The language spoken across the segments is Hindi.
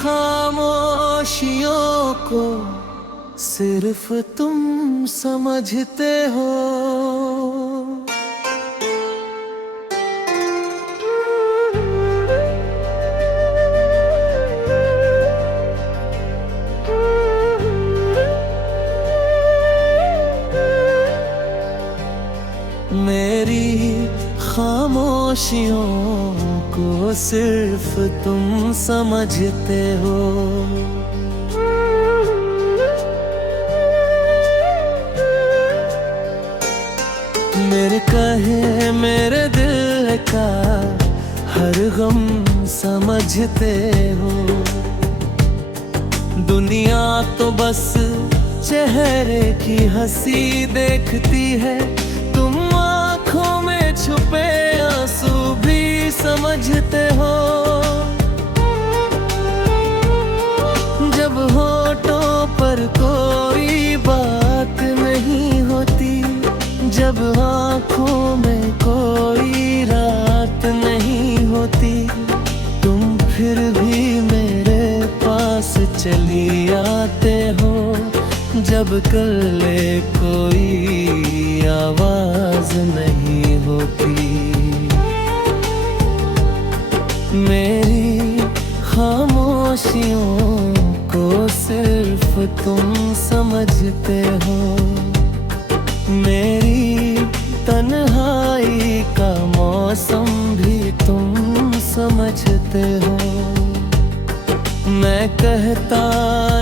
खामोशियों को सिर्फ तुम समझते हो। मेरी खामोशियों को सिर्फ तुम समझते हो। मेरे कहे मेरे दिल का हर गम समझते हो। दुनिया तो बस चेहरे की हंसी देखती है, तुम आँखों में छुपे आंसू भी समझते हो। जब होठों पर कोई बात नहीं होती, जब आँखों में कोई रात नहीं होती, तुम फिर भी मेरे पास चली आते हो। जब कल्ले कोई आवाज नहीं होती, मेरी खामोशियों को सिर्फ तुम समझते हो। मेरी तन्हाई का मौसम भी तुम समझते हो। मैं कहता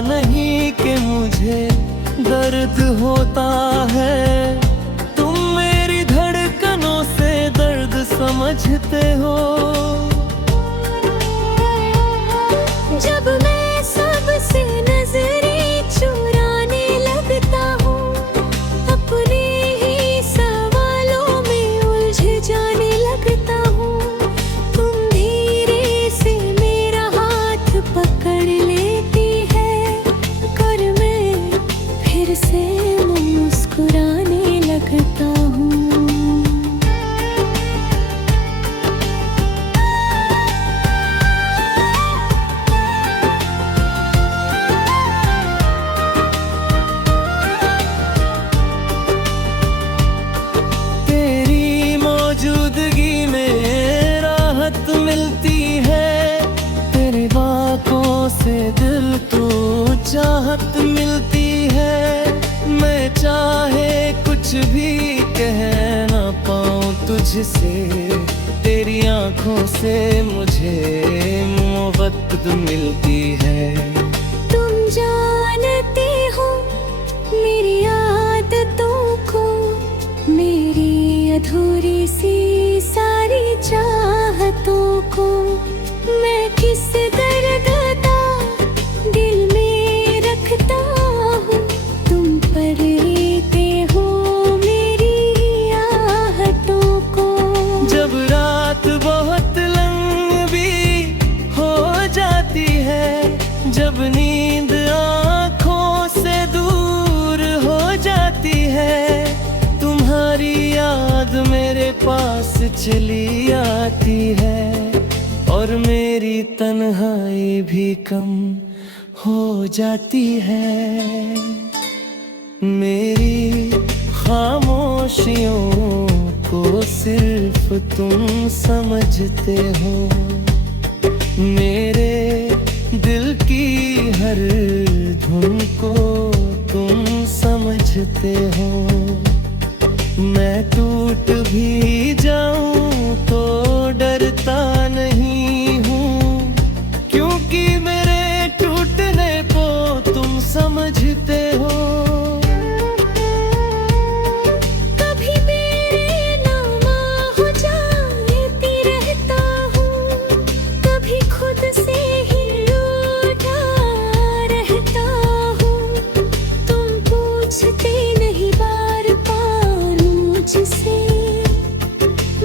नहीं कि मुझे दर्द होता है, तुम मेरी धड़कनों से दर्द समझते हो। जब मैं सबसे नजरें चुराने लगता हूँ, अपने ही सवालों में उलझ जाने लगता हूँ, तुम धीरे से मेरा हाथ पकड़ लेती है, और मैं फिर से मुस्कुराने लगता हूँ। मौजूदगी में राहत मिलती है, तेरी बातों से दिल को चाहत मिलती है। मैं चाहे कुछ भी कह ना पाऊँ तुझसे, तेरी आंखों से मुझे मोहब्बत मिलती है। तुम जानते हो मेरी आदतों को, मेरी अधूरी सी सारी चाहतों को, मैं किस दर्द का दिल में रखता हूँ, तुम पर लेते हो मेरी आहटों को। जब रात बहुत लंबी हो जाती है, जब नींद आँखों से दूर हो जाती है, तुम्हारी याद मेरे पास चली आती है, और मेरी तन्हाई भी कम हो जाती है। मेरी खामोशियों को सिर्फ तुम समझते हो। मेरे दिल की हर धुन को तुम समझते हो। मैं टूट भी जाऊं तो डरता नहीं हूँ, क्योंकि मेरे टूटने को तुम समझते हो। कभी मेरे नामा हो जाती रहता हूँ, कभी खुद से ही रूठा रहता हूँ, तुम पूछते नहीं बार बार मुझसे,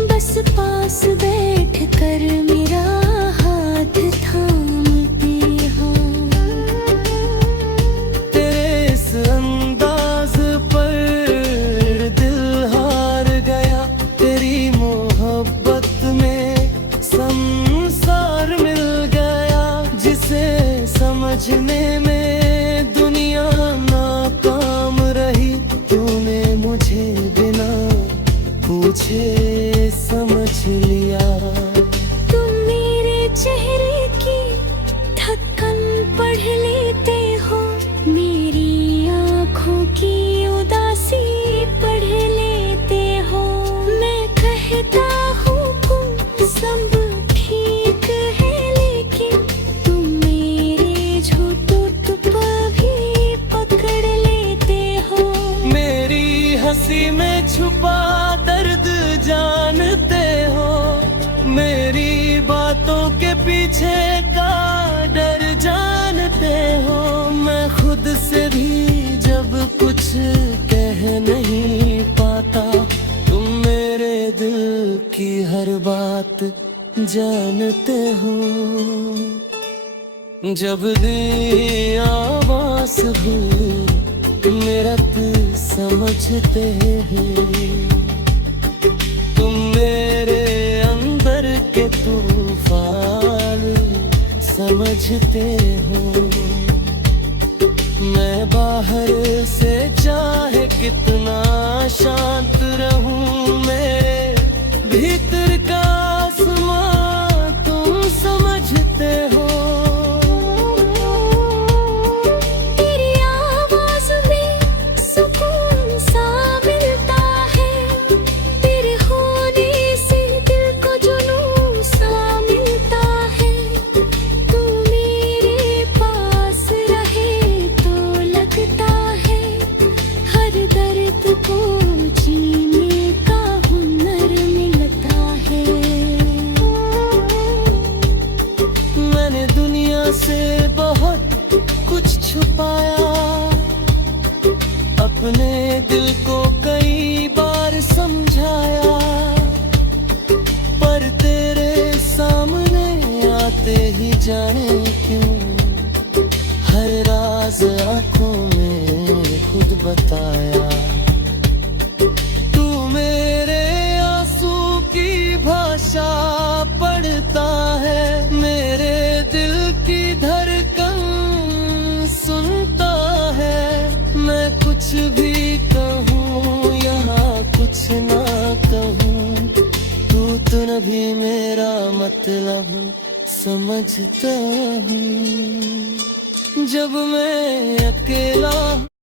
बस पास बैठ कर मेरा हाथ थामते हो। तेरे इसी में छुपा दर्द जानते हो, मेरी बातों के पीछे का डर जानते हो। मैं खुद से भी जब कुछ कह नहीं पाता, तुम मेरे दिल की हर बात जानते हो। जब दी आवाज हो मेरा दिल समझते हैं, तुम मेरे अंदर के तूफान समझते हो। मैं बाहर से चाहे कितना शांत रहूं, मेरे भीतर का आसमां तुम समझते हो। तेरी आवाज में सुकून सा मिलता है, तेरे होने से दिल को जुनून सा मिलता है। तू मेरे पास रहे तो लगता है हर दर्द को जीने का हुनर मिलता है। मैंने दुनिया से बहुत कुछ छुपाया, अपने दिल को कई बार समझाया, पर तेरे सामने आते ही जाने क्यों हर राज आंखों में खुद बताया। तू मेरे आंसू की भाषा पढ़ता है, मेरे दिल की धड़कन सुनता है। मैं कुछ भी कहूँ यहाँ कुछ ना कहूँ, तू तो न भी मेरा मतलब समझता हूँ। जब मैं अकेला